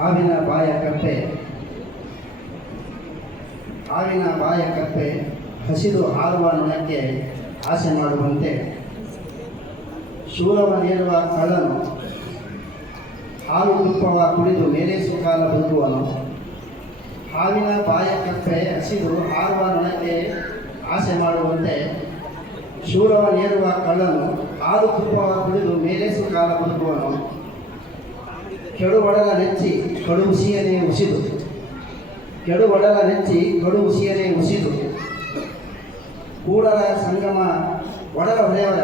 ಹಾವಿನ ಬಾಯ ಕಪ್ಪೆ ಹಾವಿನ ಬಾಯ ಕಪ್ಪೆ ಹಸಿರು ಹಾರುವ ನನಗೆ ಆಸೆ ಮಾಡುವಂತೆ. ಶೂಲವನೇರುವ ಕಳ್ಳನು ಹಾಲು ತುಪ್ಪವ ಕುಡಿದು ಮೇಲೇಸು ಕಾಲ ಬದುಕುವನು. ಹಾವಿನ ಬಾಯ ಕಪ್ಪೆ ಹಸಿರು ಹಾರುವ ನನಗೆ ಆಸೆ ಮಾಡುವಂತೆ. ಶೂಲವನೇರುವ ಕಳ್ಳನು ಹಾಲು ತುಪ್ಪವ ಕುಡಿದು ಮೇಲೇಸು ಕಾಲ ಬದುಕುವನು. ಕೆಡು ಒಡಲ ನೆಚ್ಚಿ ಕಡು ಉಸಿಯನೇ ಉಸಿದು. ಕೆಡು ಒಡಲ ನೆಚ್ಚಿ ಕಡು ಉಸಿಯನೇ ಉಸಿದು. ಕೂಡಲ ಸಂಗಮ ಒಡಲ ಹೊಡೆಯವರ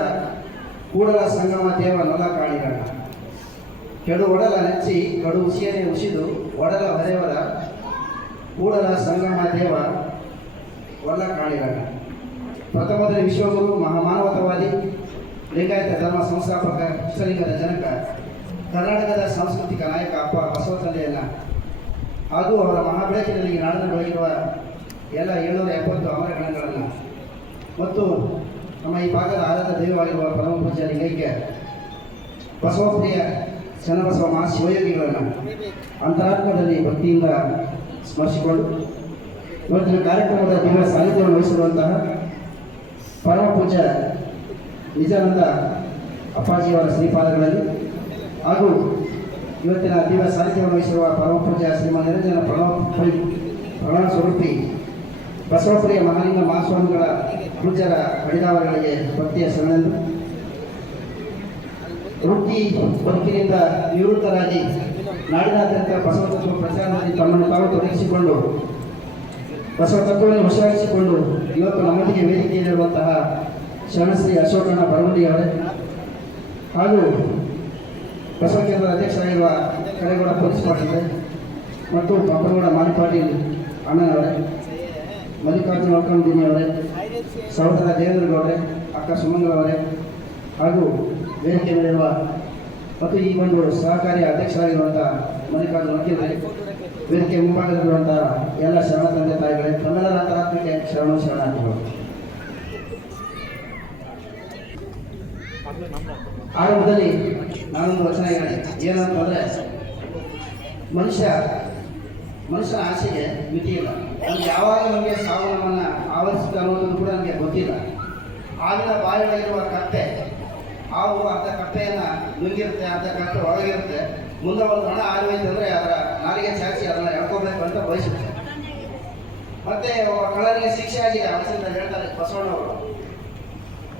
ಕೂಡಲ ಸಂಗಮ ದೇವ ನೊಲ ಕಾಣಿಗಳ ಕೆಡು ಒಡಲ ನೆಚ್ಚಿ ಕಡು ಉಸಿಯನೇ ಉಸಿದು ಒಡಲ ಹೊರೆಯವರ, ಕೂಡಲ ಸಂಗಮ ದೇವ ಒಲ್ಲ ಕಾಣಿಗಳ ಪ್ರಥಮದಲ್ಲಿ ವಿಶ್ವಗುರು ಮಹಾಮಾನವತವಾದಿ ಲಿಂಗಾಯತ ಧರ್ಮ ಸಂಸ್ಥಾಪಕ ಇಷ್ಟಲಿಂಗದ ಜನಕ ಕರ್ನಾಟಕದ ಸಾಂಸ್ಕೃತಿಕ ನಾಯಕ ಅಪ್ಪ ಬಸವತಂದೆಯನ್ನ ಹಾಗೂ ಅವರ ಮಹಾಬೆಳಕಿನಲ್ಲಿ ನಾಡಿನ ಬೆಳಗಿರುವ ಎಲ್ಲ ಏಳ್ನೂರ ಎಪ್ಪತ್ತು ಅಮರಗಣಗಳನ್ನು ಮತ್ತು ನಮ್ಮ ಈ ಭಾಗದ ಆರಾಧ ದೈವವಾಗಿರುವ ಪರಮ ಪೂಜಾರಿ ಲಿಂಗೈಕ್ಯ ಬಸವಪ್ರಿಯ ಚನ್ನಬಸವ ಮಹಾಶಿವಯೋಗಿಗಳನ್ನು ಅಂತರಾತ್ಮದಲ್ಲಿ ಭಕ್ತಿಯಿಂದ ಸ್ಮರಿಸಿಕೊಂಡು ಇವತ್ತಿನ ಕಾರ್ಯಕ್ರಮದ ದಿವ್ಯ ಸಾನ್ನಿಧ್ಯವನ್ನು ವಹಿಸಿರುವಂತಹ ಪರಮ ಪೂಜ ನಿಜಾನಂದ ಅಪ್ಪಾಜಿಯವರ ಶ್ರೀಪಾದಗಳಲ್ಲಿ ಹಾಗೂ ಇವತ್ತಿನ ಅತೀವ ಸಾಹಿತ್ಯವನ್ನು ವಹಿಸಿರುವ ಪರಮ ಪೂಜಾ ನಿರಂಜನ ಪ್ರಣವ ಪ್ರಣವ ಸ್ವರೂಪಿ ಬಸವಪ್ರಿಯ ಮಹಾಲಿಂಗ ಮಹಾಸ್ವಾಮಿಗಳ ಪೂಜ್ಯರ ಕಡಿದಾವರಗಳಿಗೆ ಭಕ್ತಿಯ ಶರಣೆಂದು ವೃತ್ತಿ ಬದುಕಿನಿಂದ ನಿವೃತ್ತರಾಗಿ ನಾಡಿನಾದ್ಯಂತ ಬಸವ ತತ್ವ ಪ್ರಚಾರದಲ್ಲಿ ತಮ್ಮನ್ನು ತಾವು ತೊಡಗಿಸಿಕೊಂಡು ಬಸವ ತತ್ವವನ್ನು ವಶವಾಗಿಸಿಕೊಂಡು ಇವತ್ತು ನಮ್ಮೊಂದಿಗೆ ವೇದಿಕೆಯಲ್ಲಿರುವಂತಹ ಶರಣಶ್ರೀ ಅಶೋಕಣ್ಣ ಬರವಣಿಯವರೇ ಹಾಗೂ ಬಸವ ಕೇಂದ್ರದ ಅಧ್ಯಕ್ಷರಾಗಿರುವ ಕರೆಗೌಡ ಪೊಲೀಸ್ ಪಾಟೀಲ್ ಮತ್ತು ಪಾಪನಗೌಡ ಮಾನ್ ಪಾಟೀಲ್ ಅಣ್ಣನವರೇ, ಮಲ್ಲಿಕಾರ್ಜುನ ವಲ್ಕಂದಿನಿ ಅವರೇ, ಸಹೋದರ ದೇವೇಂದ್ರ ಗೌಡ್ರೆ, ಅಕ್ಕ ಸುಮಂಗಲ್ ಅವರೇ ಹಾಗೂ ವೇದಿಕೆ ಮೇಲಿರುವ ಮತ್ತು ಈ ಒಂದು ಸಹಕಾರಿ ಅಧ್ಯಕ್ಷರಾಗಿರುವಂಥ ಮಲ್ಲಿಕಾರ್ಜುನ ವಕೀಲರೇ ವೇದಿಕೆ ಮುಂಭಾಗದಲ್ಲಿರುವಂಥ ಎಲ್ಲ ಶರಣ ತಂದೆ ತಾಯಿಗಳೇ ತಮ್ಮೆಲ್ಲರ ಅಂತರಾತ್ಮಕ್ಕೆ ಶರಣ ಶರಣಾರ್ಥಿಗಳು. ಆರಂಭದಲ್ಲಿ ನಾನೊಂದು ವಚನ ಹೇಳಿ ಏನಂತಂದರೆ, ಮನುಷ್ಯ, ಮನುಷ್ಯನ ಆಸೆಗೆ ಮಿತಿ ಇಲ್ಲ ನಮ್ಗೆ ಯಾವಾಗ ನಮಗೆ ಸಾವು ನಮ್ಮನ್ನು ಆವರಿಸುತ್ತೆ ಅನ್ನೋದು ಕೂಡ ನನಗೆ ಗೊತ್ತಿಲ್ಲ. ಆಗಿನ ಬಾಯಿಯೊಳಗಿರುವ ಆ ಹಾವು ಅರ್ಧ ಕತ್ತೆಯನ್ನು ನುಂಗಿರುತ್ತೆ ಅರ್ಧ ಕತ್ತೆ ಒಳಗಿರುತ್ತೆ. ಮುಂದೆ ಒಂದು ಹಣ ಆಗಬೇಕು ಅಂದರೆ ಅದರ ನಾಲಿಗೆ ಚಾಚಿ ಅದನ್ನು ಎಳ್ಕೋಬೇಕು ಅಂತ ಬಯಸುತ್ತೆ. ಮತ್ತೆ ಒಬ್ಬ ಕಳ್ಳನಿಗೆ ಶಿಕ್ಷೆ ಆಗಿದೆ ಅಂತ ಹೇಳ್ತಾರೆ ಬಸವಣ್ಣವರು.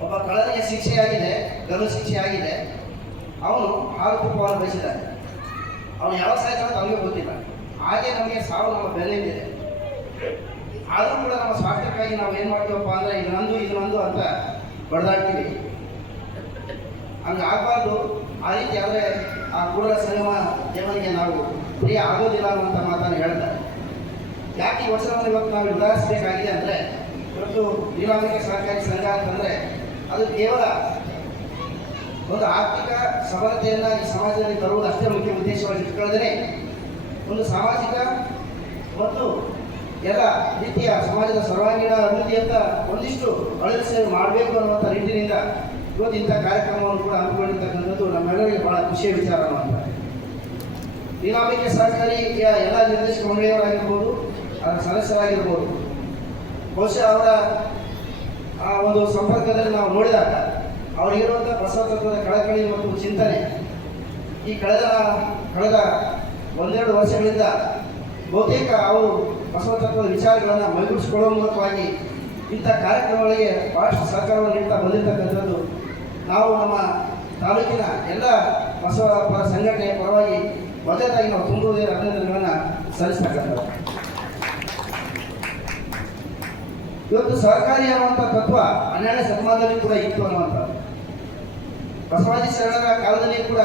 ಒಬ್ಬ ಕಳ್ಳನಿಗೆ ಶಿಕ್ಷೆ ಆಗಿದೆ ಗರು ಶಿಕ್ಷೆ ಆಗಿದೆ ಅವನು ಹಾಲು ತುಪ್ಪವನ್ನು ಬಯಸಿದ್ದಾನೆ ಅವನು ಯಾವಾಗ ಅಂತ ಅವನಿಗೆ ಗೊತ್ತಿಲ್ಲ. ಹಾಗೆ ನಮಗೆ ಸಾವು ನಮ್ಮ ಬೆಲೆಯಿಂದಿದೆ ಆದರೂ ಕೂಡ ನಮ್ಮ ಸ್ವಾರ್ಥಕ್ಕಾಗಿ ನಾವು ಏನು ಮಾಡ್ತೀವಪ್ಪ ಅಂದರೆ, ಇದು ನಂದು ಇದು ನಂದು ಅಂತ ಬಡ್ದಾಡ್ತೀವಿ ಹಂಗೆ ಆಗಬಾರ್ದು ಆ ರೀತಿ ಆದರೆ ಆ ಕೂಡಲ ಸಂಗಮ ದೇವನಿಗೆ ನಾವು ಪ್ರಿಯ ಆಗೋದಿಲ್ಲ ಅನ್ನುವಂಥ ಮಾತನ್ನು ಹೇಳ್ತಾರೆ. ಯಾಕೆ ಈ ವಚನವನ್ನು ಇವತ್ತು ನಾವು ಉದಾಹರಿಸಬೇಕಾಗಿದೆ ಅಂದರೆ, ಇವತ್ತು ನೀಲಾಂಬಿಕೆ ಸಹಕಾರಿ ಸಂಘ ಅಂತಂದರೆ, ಅದು ಕೇವಲ ಒಂದು ಆರ್ಥಿಕ ಸಬಲತೆಯನ್ನು ಈ ಸಮಾಜದಲ್ಲಿ ತರುವುದು ಅಷ್ಟೇ ಮುಖ್ಯ ಉದ್ದೇಶವಾಗಿ ಇಟ್ಕೊಳ್ಳದೇ ಒಂದು ಸಾಮಾಜಿಕ ಮತ್ತು ಎಲ್ಲ ರೀತಿಯ ಸಮಾಜದ ಸರ್ವಾಂಗೀಣ ಅಭಿವೃದ್ಧಿಯಂತ ಒಂದಿಷ್ಟು ಸೇವೆ ಮಾಡಬೇಕು ಅನ್ನುವಂಥ ನಿಟ್ಟಿನಿಂದ ಇವತ್ತು ಇಂಥ ಕಾರ್ಯಕ್ರಮವನ್ನು ಕೂಡ ಹಮ್ಮಿಕೊಂಡಿರ್ತಕ್ಕಂಥದ್ದು ನಮ್ಮೆಲ್ಲರಿಗೆ ಬಹಳ ಖುಷಿಯ ವಿಚಾರ ಅಂತ ನೀಲಾಂಬಿಕೆ ಸಹಕಾರಿಯ ಎಲ್ಲ ನಿರ್ದೇಶಕ ಮಂಡಳಿಯವರಾಗಿರ್ಬೋದು ಅದರ ಸದಸ್ಯರಾಗಿರ್ಬೋದು. ಬಹುಶಃ ಅವರ ಆ ಒಂದು ಸಂಪರ್ಕದಲ್ಲಿ ನಾವು ನೋಡಿದಾಗ ಅವರಿಗಿರುವಂಥ ಬಸವ ತತ್ವದ ಕಳಕಳಿ ಮತ್ತು ಚಿಂತನೆ ಈ ಕಳೆದ ಕಳೆದ ಒಂದೆರಡು ವರ್ಷಗಳಿಂದ ಬಹುತೇಕ ಅವರು ಬಸವ ತತ್ವದ ವಿಚಾರಗಳನ್ನು ಮೈಗೂಡಿಸಿಕೊಳ್ಳುವ ಮೂಲಕವಾಗಿ ಇಂಥ ಕಾರ್ಯಕ್ರಮಗಳಿಗೆ ಭಾಳಷ್ಟು ಸಹಕಾರವನ್ನು ನೀಡ್ತಾ ಬಂದಿರತಕ್ಕಂಥದ್ದು. ನಾವು ನಮ್ಮ ತಾಲೂಕಿನ ಎಲ್ಲ ಬಸವ ಪರ ಸಂಘಟನೆಯ ಪರವಾಗಿ ಮೊದಲಾಗಿ ನಾವು ತುಂಬುವುದೇ ಅಭಿನಂದನೆಗಳನ್ನು ಸಲ್ಲಿಸ್ತಕ್ಕಂಥದ್ದು. ಇವತ್ತು ಸಹಕಾರಿ ಅನ್ನುವಂಥ ತತ್ವ ಹನ್ನೆರಡನೇ ಶತಮಾನದಲ್ಲಿ ಕೂಡ ಇತ್ತು ಅನ್ನುವಂಥದ್ದು. ಬಸವಾದಿ ಶರಣರ ಕಾಲದಲ್ಲಿ ಕೂಡ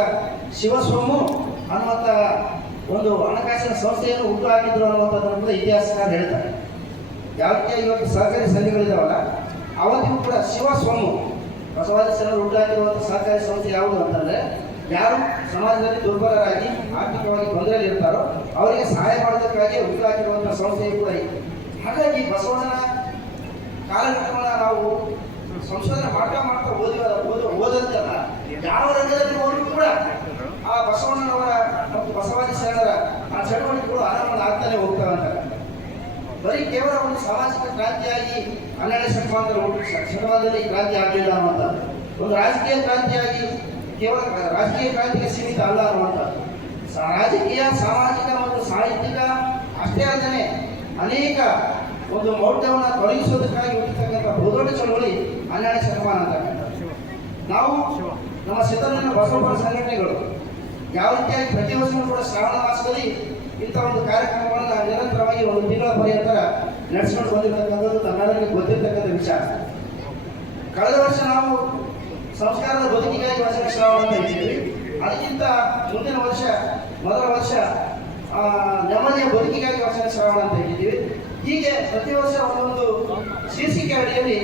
ಶಿವಸ್ವಾಮು ಅನ್ನುವಂಥ ಒಂದು ಹಣಕಾಸಿನ ಸಂಸ್ಥೆಯನ್ನು ಹುಟ್ಟು ಹಾಕಿದ್ರು ಅನ್ನುವಂಥದ್ದನ್ನು ಕೂಡ ಇತಿಹಾಸಕಾರ ಹೇಳ್ತಾರೆ. ಯಾವ ಇವತ್ತು ಸಹಕಾರಿ ಸಂಘಗಳಿದಾವಲ್ಲ, ಅವತ್ತಿಗೂ ಕೂಡ ಶಿವಸ್ವಾಮು ಬಸವಾದಿ ಶರಣರು ಹುಟ್ಟು ಸಹಕಾರಿ ಸಂಸ್ಥೆ ಯಾವುದು ಅಂತಂದರೆ, ಯಾರು ಸಮಾಜದಲ್ಲಿ ದುರ್ಬಲರಾಗಿ ಆರ್ಥಿಕವಾಗಿ ತೊಂದರೆಯಲ್ಲಿ ಇರ್ತಾರೋ ಅವರಿಗೆ ಸಹಾಯ ಮಾಡೋದಕ್ಕಾಗಿ ಹುಟ್ಟು ಹಾಕಿರುವಂಥ ಸಂಸ್ಥೆಯು ಕೂಡ ಇದೆ. ಹಾಗಾಗಿ ಬಸವಣ್ಣನ ಕಾಲಘಟ್ಟವನ್ನು ನಾವು ಸಂಶೋಧನೆ ಮಾಡ್ತಾ ಮಾಡ್ತಾ ಓದಿ ಓದ ಓದಂತಲ್ಲ ಯಾವ ರಂಗದಲ್ಲಿ ಹೋದ್ರು ಕೂಡ ಆ ಬಸವಣ್ಣನವರ ಮತ್ತು ಬಸವಾದಿ ಶರಣರ ಆ ಚಳವಳಿಗಳು ಆರಂಭ ಆಗ್ತಾನೆ ಹೋಗ್ತವೆ ಅಂತ. ಬರೀ ಕೇವಲ ಒಂದು ಸಾಮಾಜಿಕ ಕ್ರಾಂತಿಯಾಗಿ ಹನ್ನೆರಡು ಶತಮಾನದಲ್ಲಿ ಶತಮಾನದಲ್ಲಿ ಕ್ರಾಂತಿ ಆಗಲಿಲ್ಲ ಅನ್ನುವಂಥದ್ದು. ಒಂದು ರಾಜಕೀಯ ಕ್ರಾಂತಿಯಾಗಿ ಕೇವಲ ರಾಜಕೀಯ ಕ್ರಾಂತಿಗೆ ಸೀಮಿತ ಅಲ್ಲ ಅನ್ನುವಂಥದ್ದು. ರಾಜಕೀಯ, ಸಾಮಾಜಿಕ ಮತ್ತು ಸಾಹಿತ್ಯಿಕ ಅಷ್ಟೇ ಅಲ್ಲದೆ ಅನೇಕ ಒಂದು ಮೌಢ್ಯವನ್ನು ತೊಲಗಿಸೋದಕ್ಕಾಗಿ ಹುಟ್ಟತಕ್ಕಂಥ ಬಹುದೊಡ್ಡ ಚಳವಳಿ ಹನ್ನೆರಡು ಶತಮಾನ ಅಂತ ನಾವು ನಮ್ಮ ಸಿದ್ಧರನ್ನ ಬಸವಪರ ಸಂಘಟನೆಗಳು ಯಾವ ರೀತಿಯಾಗಿ ಪ್ರತಿ ವರ್ಷವೂ ಕೂಡ ಶ್ರಾವಣ ಮಾಸದಲ್ಲಿ ಇಂಥ ಒಂದು ಕಾರ್ಯಕ್ರಮಗಳನ್ನು ನಿರಂತರವಾಗಿ ಒಂದು ತಿಂಗಳ ಪರ್ಯಂತರ ನಡೆಸಿಕೊಂಡು ಬಂದಿರತಕ್ಕಂಥದ್ದು ತನ್ನೆಲ್ಲರಿಗೆ ಗೊತ್ತಿರತಕ್ಕಂಥ ವಿಚಾರ. ಕಳೆದ ವರ್ಷ ನಾವು ಸಂಸ್ಕಾರದ ಬದುಕಿಗಾಗಿ ವರ್ಷ ಶ್ರಾವಣ ಅಂತ ಹೇಳ್ತೀವಿ ಅದಕ್ಕಿಂತ ಮುಂದಿನ ವರ್ಷ ಮೊದಲ ವರ್ಷ ನೆಮ್ಮದಿಯ ಬದುಕಿಗಾಗಿ ವರ್ಷ ಶ್ರಾವಣ ಅಂತ ಇದ್ದೀವಿ ಹೀಗೆ ಪ್ರತಿ ವರ್ಷ ಒಂದೊಂದು ಶೀರ್ಷಿಕೆ ಅಡಿಯಲ್ಲಿ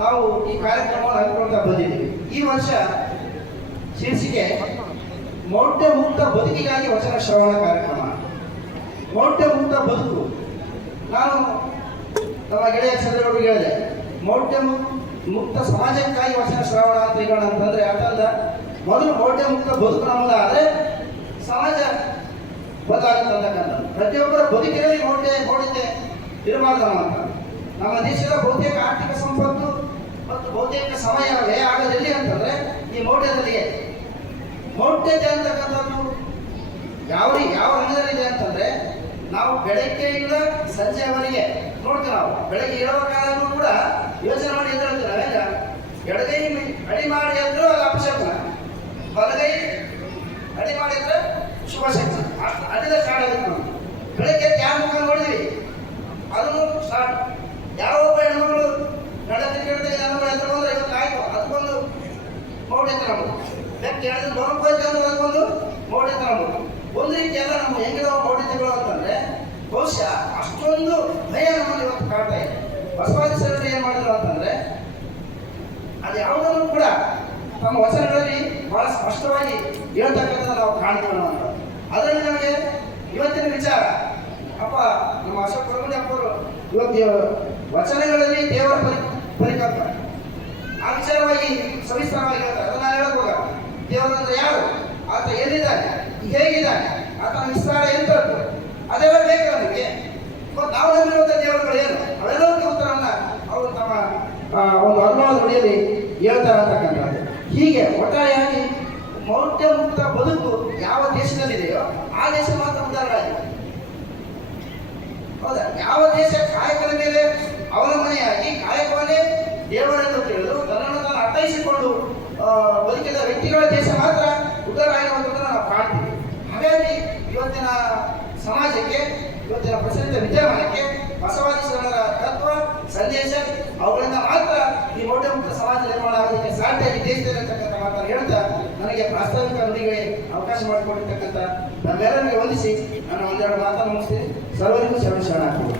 ನಾವು ಈ ಕಾರ್ಯಕ್ರಮವನ್ನು ಹಮ್ಮಿಕೊಳ್ತಾ ಬಂದಿದ್ದೀವಿ. ಈ ವರ್ಷ ಶೀರ್ಷಿಕೆ ಮೌಢ್ಯ ಮುಕ್ತ ಬದುಕಿಗಾಗಿ ವಚನ ಶ್ರವಣ ಕಾರ್ಯಕ್ರಮ. ಮೌಢ್ಯ ಮುಕ್ತ ಬದುಕು. ನಾನು ನಮ್ಮ ಗೆಳೆಯ ಚಂದ್ರಗೌಡರಿಗೆ ಹೇಳಿದೆ ಮೌಢ್ಯ ಮುಕ್- ಮುಕ್ತ ಸಮಾಜಕ್ಕಾಗಿ ವಚನ ಶ್ರವಣ ಅಂತ ಹೇಳೋಣ ಅಂತಂದ್ರೆ ಯಾಕಂದ್ರೆ ಮೊದಲು ಮೌಢ್ಯ ಮುಕ್ತ ಬದುಕು ನಮ್ಮದಾದ್ರೆ ಸಮಾಜ ಬದಲಾಗುತ್ತೆ ಅಂತಕ್ಕಂಥದ್ದು. ಪ್ರತಿಯೊಬ್ಬರ ಬದುಕಿನಲ್ಲಿ ಮೌಢ್ಯ, ಮೌಢ್ಯತೆ ಇರಬಾರ್ದು ಅಂತ ನಮ್ಮ ದೇಶದ ಬಹುತೇಕ ಆರ್ಥಿಕ ಸಂಪತ್ತು ಮತ್ತು ಬಹುತೇಕ ಸಮಯ ವ್ಯಯ ಆಗೋದೆಲ್ಲಿ ಅಂತಂದ್ರೆ ಈ ಮೌಢ್ಯದಲ್ಲಿಯೇ ಮೌಢ್ಯತೆ ಅಂತಕ್ಕಂಥದ್ದು ಯಾವ ಯಾವ ರಂಗದಲ್ಲಿದೆ ಅಂತಂದ್ರೆ ನಾವು ಬೆಳಗ್ಗೆಯಿಂದ ಸಂಜೆವರೆಗೆ ನೋಡ್ತೀವಿ ನಾವು, ಬೆಳಗ್ಗೆ ಏಳುವ ಕಾಲನೂ ಕೂಡ ಯೋಚನೆ ಮಾಡಿ ಅಂದ್ರೆ ನಾವೇಗ ಎಡಗೈ ಅಡಿ ಮಾಡಿ ಅಂದ್ರೆ ಅದು ಅಪಶಕನ ಬಲಗೈ ಅಡಿ ಮಾಡಿದ್ರೆ ಶುಭ ಶಕನ ಅಡಿದ ಸ್ಟಾರ್ಟ್ ನಾವು ಬೆಳಗ್ಗೆ ಯಾವ ಮುಖ ನೋಡಿದ್ವಿ. ಅದನ್ನು ಸ್ಟಾರ್ಟ್ ಯಾವ ಮೌಢ್ಯತೆ ನಮ್ಮದು ಯಾಕೆ ಹೇಳಿದ್ರೆ ಬರೋಕ್ ಹೋಯ್ತು ಅಂದ್ರೆ ಅದಕ್ಕೊಂದು ಮೌಢ್ಯತೆ ನಮ್ಮದು ಒಂದು ರೀತಿ ಎಲ್ಲ ನಮ್ಮ ಹೆಂಗಿದಾವ ಮೌಢ್ಯತೆಗಳು ಅಂತಂದ್ರೆ ಬಹುಶಃ ಅಷ್ಟೊಂದು ಭಯ ನಮ್ಮಲ್ಲಿ ಇವತ್ತು ಕಾಣ್ತಾ ಇದೆ. ಬಸವಾದಿ ಏನು ಮಾಡಿದ್ರು ಅಂತಂದ್ರೆ ಅದು ಯಾವುದನ್ನು ಕೂಡ ತಮ್ಮ ವಚನಗಳಲ್ಲಿ ಬಹಳ ಸ್ಪಷ್ಟವಾಗಿ ಹೇಳ್ತಕ್ಕಂಥ ನಾವು ಕಾಣ್ತೀವಿ ಅಂತ ಅದರಲ್ಲಿ ನಮಗೆ ಇವತ್ತಿನ ವಿಚಾರ, ಅಪ್ಪ, ನಮ್ಮ ಅಶೋಕ್ ಪ್ರಭುನಿ ಇವತ್ತು ವಚನಗಳಲ್ಲಿ ದೇವರ ಪರಿ ಪರಿಕಲ್ಪನೆ. ಆ ವಿಚಾರವಾಗಿ ಸವಿಸ್ತಾರವಾಗಿ ಹೇಳ್ತಾರೆ. ಅದನ್ನ ನಾನು ಹೇಳಕ್ ಹೋಗಲ್ಲ. ದೇವರಂದ್ರೆ ಯಾರು? ಆತ ಎಲ್ಲಿದ್ದಾನೆ ಹೇಗಿದ್ದಾನೆ? ಆತನ ವಿಸ್ತಾರ ಎಂತದ್ದು? ಅದೆಲ್ಲ ಬೇಕು ನಮಗೆ. ನಾವು ನಂಬಿರುವಂಥ ದೇವರುಗಳು ಏನು? ಅವೆಲ್ಲದಕ್ಕೆ ಉತ್ತರವನ್ನ ಅವರು ತಮ್ಮ ಒಂದು ಅನುಭವದ ನುಡಿಯಲ್ಲಿ ಹೇಳ್ತಾರೆ ಅಂತಕ್ಕಂಥದ್ದು. ಹೀಗೆ ಒಟ್ಟಾರೆಯಾಗಿ ಮೌಢ್ಯ ಮುಕ್ತ ಬದುಕು ಯಾವ ದೇಶದಲ್ಲಿದೆಯೋ ಆ ದೇಶ ಮಾತ್ರ ಉದಾಹರಣೆ. ಹೌದಾ? ಯಾವ ದೇಶ ಕಾಯಕದ ಮೇಲೆ ಅವಲಂಬನೆಯಾಗಿ ಕಾಯಕವನ್ನೇ ದೇವರೆಂದು ತಿಳಿದು ತನ್ನನ್ನು ತಾನು ಅರ್ಥೈಸಿಕೊಂಡು ಆ, ಬದುಕಿದ ವ್ಯಕ್ತಿಗಳ ದೇಶ ಮಾತ್ರ ಉದ್ಧಾರ ಆಗಿರುವಂಥದ್ದನ್ನು ನಾವು ಕಾಣ್ತೀವಿ ಹಾಗಾಗಿ ಇವತ್ತಿನ ಸಮಾಜಕ್ಕೆ ಇವತ್ತಿನ ಪ್ರಚಲಿತ ವಿದ್ಯಮಾನಕ್ಕೆ ಬಸವಾದಿ ಶರಣರ ತತ್ವ ಸಂದೇಶ ಅವುಗಳಿಂದ ಮಾತ್ರ ಈ ಮೌಢ್ಯಮುಕ್ತ ಸಮಾಜ ನಿರ್ಮಾಣ ಆಗೋದಕ್ಕೆ ಸಾಧ್ಯ ಈ ದೇಶದಲ್ಲಿ ಅಂತಕ್ಕಂಥ ಮಾತನ್ನು ಹೇಳ್ತಾ ನನಗೆ ಪ್ರಾಸ್ತಾವಿಕ ನುಡಿಗೆ ಅವಕಾಶ ಮಾಡಿಕೊಟ್ಟಿರ್ತಕ್ಕಂಥ ನಮ್ಮೆಲ್ಲರಿಗೆ ವಂದಿಸಿ ನಾನು ಒಂದೆರಡು ಮಾತನ್ನು ಮುಗಿಸಿ ಸರ್ವರಿಗೂ ಶರಣ ಶರಣಾಗ್ತೀನಿ